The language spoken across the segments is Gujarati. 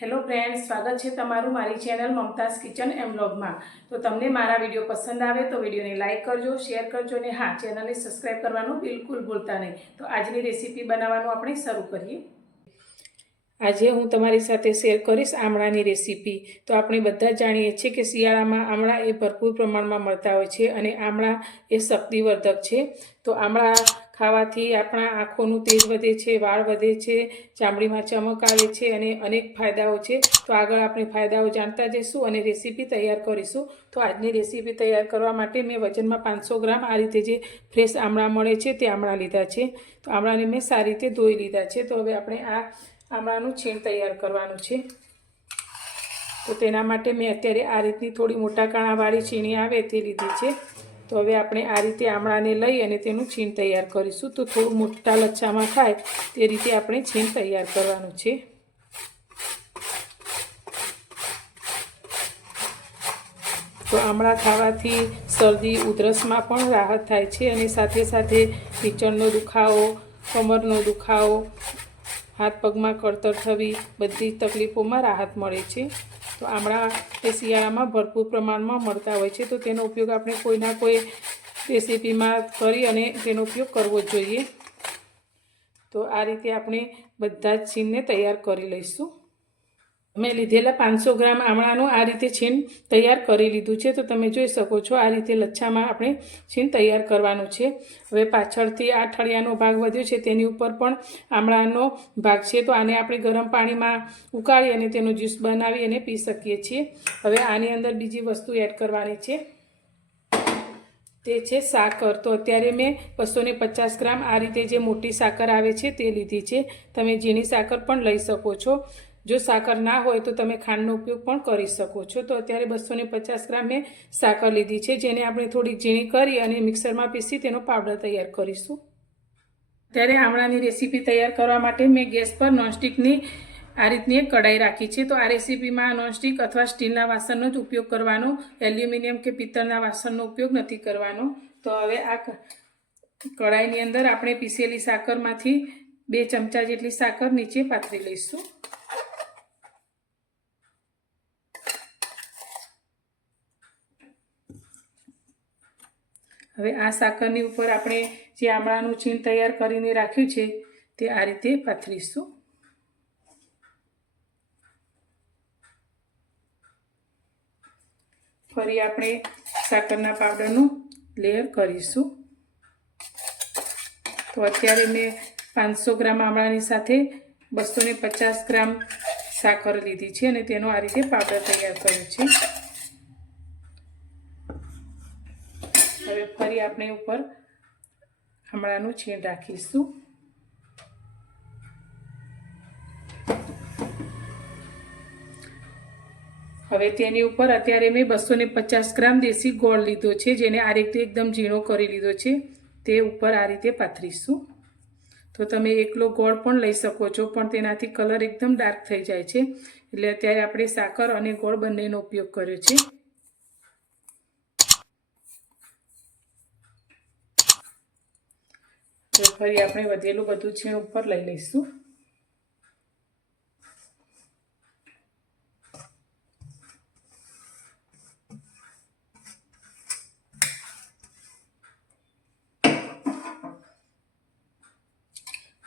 હેલો ફ્રેન્ડ સ્વાગત છે તમારું મારી ચેનલ મમતાઝ કિચન એમ બ્લોગમાં તો તમને મારા વીડિયો પસંદ આવે તો વિડીયોને લાઇક કરજો, શેર કરજો અને હા, ચેનલને સબસ્ક્રાઈબ કરવાનું બિલકુલ ભૂલતા નહીં. તો આજની રેસીપી બનાવવાનું આપણે શરૂ કરીએ. આજે હું તમારી સાથે શેર કરીશ આમળાની રેસીપી. તો આપણે બધા જાણીએ છીએ કે શિયાળામાં આમળા એ ભરપૂર પ્રમાણમાં મળતા હોય છે અને આમળા એ શક્તિવર્ધક છે. તો આમળા ખાવાથી આપણા આંખોનું તેજ વધે છે, વાળ વધે છે, ચામડીમાં ચમક આવે છે અને અનેક ફાયદાઓ છે. તો આગળ આપણે ફાયદાઓ જાણતા જઈશું અને રેસીપી તૈયાર કરીશું. તો આજની રેસીપી તૈયાર કરવા માટે મેં વજનમાં પાંચસો ગ્રામ આ રીતે જે ફ્રેશ આમળા મળે છે તે આમળા લીધા છે. તો આમળાને મેં સારી રીતે ધોઈ લીધા છે. તો હવે આપણે આ આમળાનું છીણ તૈયાર કરવાનું છે. તો તેના માટે મેં અત્યારે આ રીતની થોડી મોટા કાણાવાળી છીણી આવે તે લીધી છે. તો હવે આપણે આ રીતે આમળાને લઈ અને તેનું છીણ તૈયાર કરીશું. તો થોડું મોટા લચ્છામાં થાય તે રીતે આપણે છીણ તૈયાર કરવાનું છે. તો આમળા ખાવાથી શરદી, ઉધરસમાં પણ રાહત થાય છે અને સાથે સાથે કિચનનો દુખાવો, કમરનો દુખાવો હાથ પગમાં કળતર થવી, બધી તકલીફોમાં રાહત મળે છે. તો આમળા એ શિયાળામાં ભરપૂર પ્રમાણમાં મળતા હોય છે. તો તેનો ઉપયોગ આપણે કોઈના કોઈ રેસીપીમાં કરી અને તેનો ઉપયોગ કરવો જોઈએ. તો આ રીતે આપણે બધા જ છીણને તૈયાર કરી લઈશું. મેં લીધેલા પાંચસો ગ્રામ આમળાનું આ રીતે છીણ તૈયાર કરી લીધું છે. તો તમે જોઈ શકો છો આ રીતે લચ્છામાં આપણે છીણ તૈયાર કરવાનું છે. હવે પાછળથી આ ઠળિયાનો ભાગ વધ્યો છે. તેની ઉપર પણ આમળાનો ભાગ છે. તો આને આપણે ગરમ પાણીમાં ઉકાળી અને તેનો જ્યુસ બનાવી અને પી શકીએ છીએ. હવે આની અંદર બીજી વસ્તુ એડ કરવાની છે. તે છે સાકર. તો અત્યારે મેં બસોને પચાસ ગ્રામ આ રીતે જે મોટી સાકર આવે છે તે લીધી છે. તમે ઝીણી સાકર પણ લઈ શકો છો. જો સાકર ના હોય તો તમે ખાંડનો ઉપયોગ પણ કરી શકો છો. તો અત્યારે બસો ને પચાસ ગ્રામ મેં સાકર લીધી છે, જેને આપણે થોડીક ઝીણી કરી અને મિક્સરમાં પીસી તેનો પાવડર તૈયાર કરીશું. ત્યારે આમળાની રેસીપી તૈયાર કરવા માટે મેં ગેસ પર નોનસ્ટિકની આ રીતની એક કઢાઈ રાખી છે. તો આ રેસીપીમાં નોનસ્ટિક અથવા સ્ટીલના વાસણનો જ ઉપયોગ કરવાનો, એલ્યુમિનિયમ કે પિત્તળના વાસણનો ઉપયોગ નથી કરવાનો. તો હવે આ કઢાઈની અંદર આપણે પીસેલી સાકરમાંથી બે ચમચા જેટલી સાકર નીચે પાથરી લઈશું. હવે આ સાકરની ઉપર આપણે જે આમળાનું છીણ તૈયાર કરીને રાખ્યું છે, તે આ રીતે પાથરીશું. ફરી આપણે સાકરના પાવડરનું લેયર કરીશું. તો અત્યારે મેં પાંચસો ગ્રામ આમળાની સાથે બસો પચાસ ગ્રામ સાકર લીધી છે અને તેનો આ રીતે પાવડર તૈયાર કર્યો છે. હવે ફરી આપણે ઉપર હમણાંનું છીણ રાખીશું. હવે તેની ઉપર અત્યારે મેં બસો ને પચાસ ગ્રામ દેશી ગોળ લીધો છે, જેને આ રીતે એકદમ ઝીણો કરી લીધો છે, તે ઉપર આ રીતે પાથરીશું. તો તમે એકલો ગોળ પણ લઈ શકો છો, પણ તેનાથી કલર એકદમ ડાર્ક થઈ જાય છે. એટલે અત્યારે આપણે સાકર અને ગોળ બંનેનો ઉપયોગ કર્યો છે. તો ફરી આપણે વધેલું બધું છીણ ઉપર લઈ લઈશું.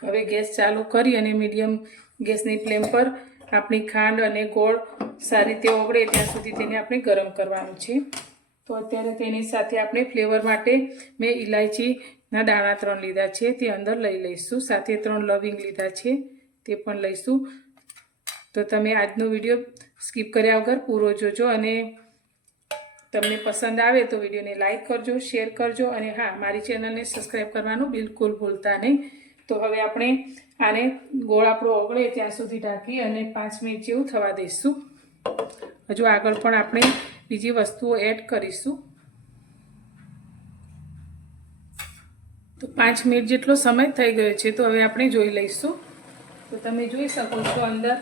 હવે ગેસ ચાલુ કરી અને મીડિયમ ગેસની ફ્લેમ પર આપણી ખાંડ અને ગોળ સારી રીતે ઓગળે ત્યાં સુધી તેને આપણે ગરમ કરવાનું છે. તો અત્યારે તેની સાથે આપણે ફ્લેવર માટે મેં ઇલાયચીના દાણા ત્રણ લીધા છે, તે અંદર લઈ લઈશું. સાથે ત્રણ લવિંગ લીધા છે, તે પણ લઈશું. તો તમે આજનો વીડિયો સ્કીપ કર્યા વગર પૂરો જોજો અને તમને પસંદ આવે તો વિડીયોને લાઇક કરજો, શેર કરજો અને હા, મારી ચેનલને સબસ્ક્રાઈબ કરવાનું બિલકુલ ભૂલતા નહીં. તો હવે આપણે આને ગોળ આપણો ઓગળે ત્યાં સુધી ઢાંકી અને પાંચ મિનિટ જેવું થવા દઈશું. હજુ આગળ પણ આપણે બીજી વસ્તુઓ એડ કરીશું. તો પાંચ મિનિટ જેટલો સમય થઈ ગયો છે, તો હવે આપણે જોઈ લઈશું. તો તમે જોઈ શકો છો અંદર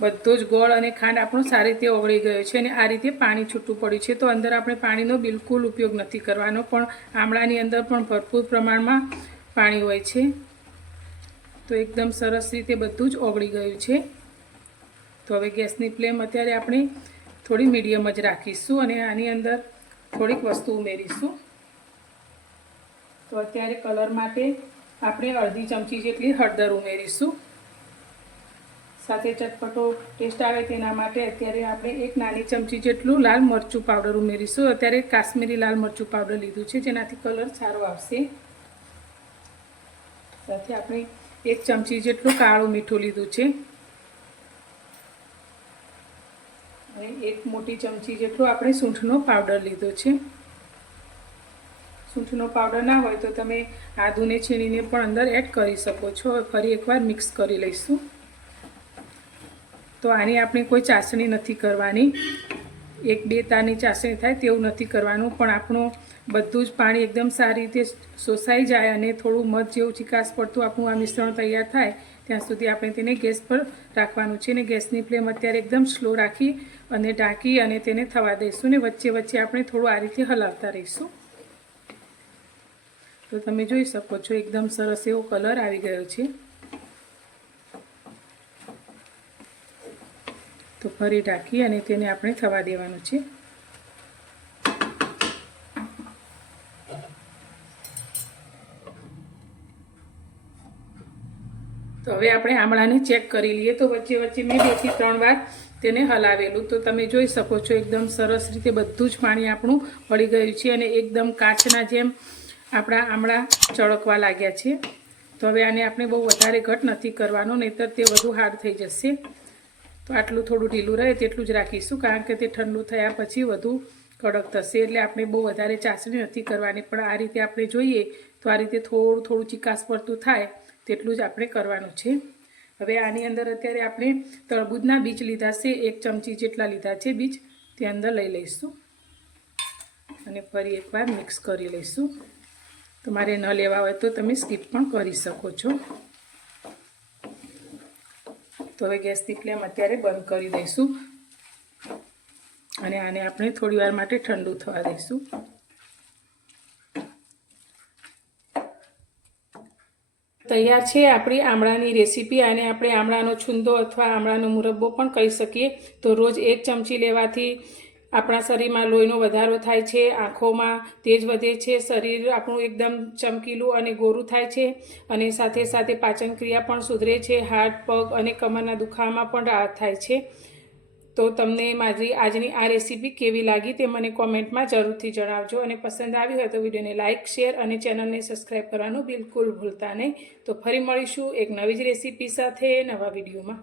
બધો જ ગોળ અને ખાંડ આપણો સારી રીતે ઓગળી ગયો છે અને આ રીતે પાણી છૂટું પડ્યું છે. તો અંદર આપણે પાણીનો બિલકુલ ઉપયોગ નથી કરવાનો, પણ આમળાની અંદર પણ ભરપૂર પ્રમાણમાં પાણી હોય છે. તો એકદમ સરસ રીતે બધું જ ઓગળી ગયું છે. તો હવે ગેસની ફ્લેમ અત્યારે આપણે થોડી મીડિયમ જ રાખીશું અને આની અંદર થોડીક વસ્તુ ઉમેરીશું. તો અત્યારે કલર માટે આપણે અડધી ચમચી જેટલી હળદર ઉમેરીશું. સાથે ચટપટો ટેસ્ટ આવે તેના માટે અત્યારે આપણે એક નાની ચમચી જેટલું લાલ મરચું પાવડર ઉમેરીશું. અત્યારે કાશ્મીરી લાલ મરચું પાવડર લીધું છે, જેનાથી કલર સારો આવશે. સાથે આપણે એક ચમચી જેટલું કાળું મીઠું લીધું છે. એક મોટી ચમચી જેટલો આપણે સૂંઠનો પાવડર લીધો છે. સૂંઠનો પાવડર ના હોય તો તમે આદુને છીણીને પણ અંદર એડ કરી શકો છો. ફરી એકવાર મિક્સ કરી લઈશું. તો આની આપણે કોઈ ચાસણી નથી કરવાની. એક, બે તારની ચાસણી થાય તેવું નથી કરવાનું, પણ આપણું બધું જ પાણી એકદમ સારી રીતે શોષાઈ જાય અને થોડું મધ જેવું ચિકાસ પડતું આપણું આ મિશ્રણ તૈયાર થાય ત્યાં સુધી આપણે તેને ગેસ પર રાખવાનું છે અને ગેસની ફ્લેમ અત્યારે એકદમ સ્લો રાખી અને ઢાંકી અને તેને થવા દઈશું ને વચ્ચે વચ્ચે આપણે થોડું આ રીતે હલાવતા રહીશું. તો તમે જોઈ શકો છો એકદમ સરસ એવો કલર આવી ગયો છે. તો ફરી ઢાંકી અને તેને આપણે થવા દેવાનું છે. તો હવે આપણે આમળાને ચેક કરી લઈએ. તો વચ્ચે વચ્ચે મેં બેથી ત્રણ વાર તેને હલાવેલું. તો તમે જોઈ શકો છો એકદમ સરસ રીતે બધું જ પાણી આપણું પડી ગયું છે અને એકદમ કાચના જેમ આપણા આમળા ચળકવા લાગ્યા છે. તો હવે આને આપણે બહુ વધારે ઘટ નથી કરવાનો, નહીતર તે વધુ હાર્ડ થઈ જશે. તો આટલું થોડું ઢીલું રહે તેટલું જ રાખીશું, કારણ કે તે ઠંડુ થયા પછી વધુ કડક થશે. એટલે આપણે બહુ વધારે ચાસણી નથી કરવાની. પણ આ રીતે આપણે જોઈએ તો આ રીતે થોડું થોડું ચિકાસ પડતું થાય તેટલું જ આપણે કરવાનું છે. હવે આની અંદર અત્યારે આપણે તરબૂજના બીજ લીધા છે, એક ચમચી જેટલા લીધા છે બીજ. તે અંદર લઈ લઈશું. અને ફરી એકવાર મિક્સ કરી લઈશું. તમારે ન લેવા હોય તો તમે સ્કીપ પણ કરી શકો છો. તો હવે ગેસની ફ્લેમ અત્યારે બંધ કરી દઈશું. અને આને આપણે થોડી માટે ઠંડુ થવા દઈશું. તૈયાર છે. આપણી આમળાની રેસીપી અને આપણે આમળાનો છુંદો અથવા આમળાનો મુરબ્બો પણ કહી શકીએ. તો રોજ એક ચમચી લેવાથી આપણા શરીરમાં લોહીનો વધારો થાય છે, આંખોમાં તેજ વધે છે, શરીર આપણું એકદમ ચમકીલું અને ગોરું થાય છે અને સાથે સાથે પાચન ક્રિયા પણ સુધરે છે. હાથ પગ અને કમરના દુખાવામાં પણ રાહત થાય છે. તો તમને મારી આજની આ રેસીપી કેવી લાગી તે મને કોમેન્ટમાં જરૂરથી જણાવજો. અને પસંદ આવી હોય તો વિડીયોને લાઇક શેર અને ચેનલને સબસ્ક્રાઈબ કરવાનું બિલકુલ ભૂલતા નહીં. તો ફરી મળીશું એક નવી જ રેસીપી સાથે નવા વિડીયોમાં.